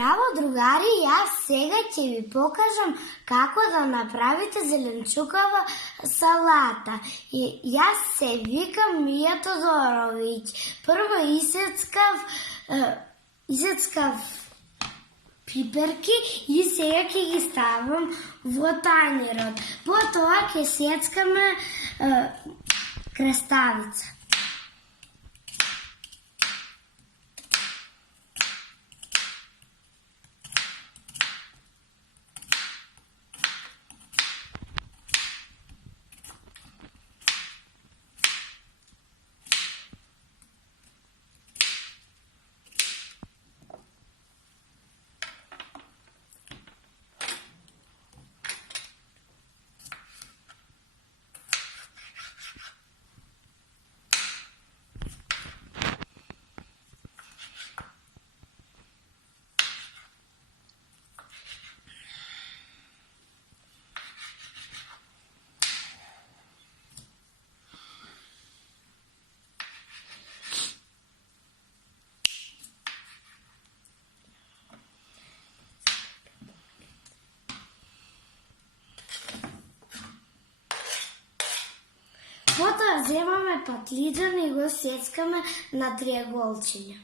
Zdravo drugari, ja сега ќе ви покажам како да направите зеленчукова салата. Јас се викам Мија Тодоровиќ. Прво исецкав пиперки и сега ќе ги ставам во тањерот. Потоа ќе сецкаме краставица. Потоа земаме патлиџан и го сецкаме на триаголчиња.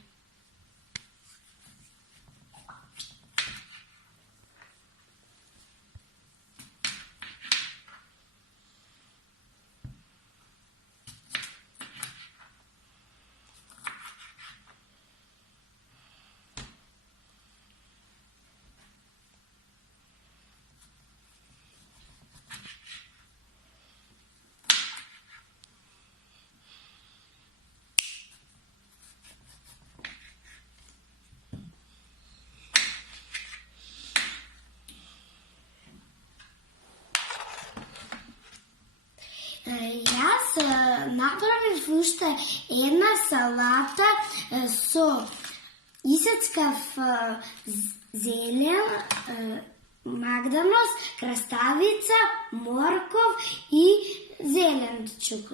Јас направив уште една салата со исецкав зелен, магданос, краставица, морков и зеленчук.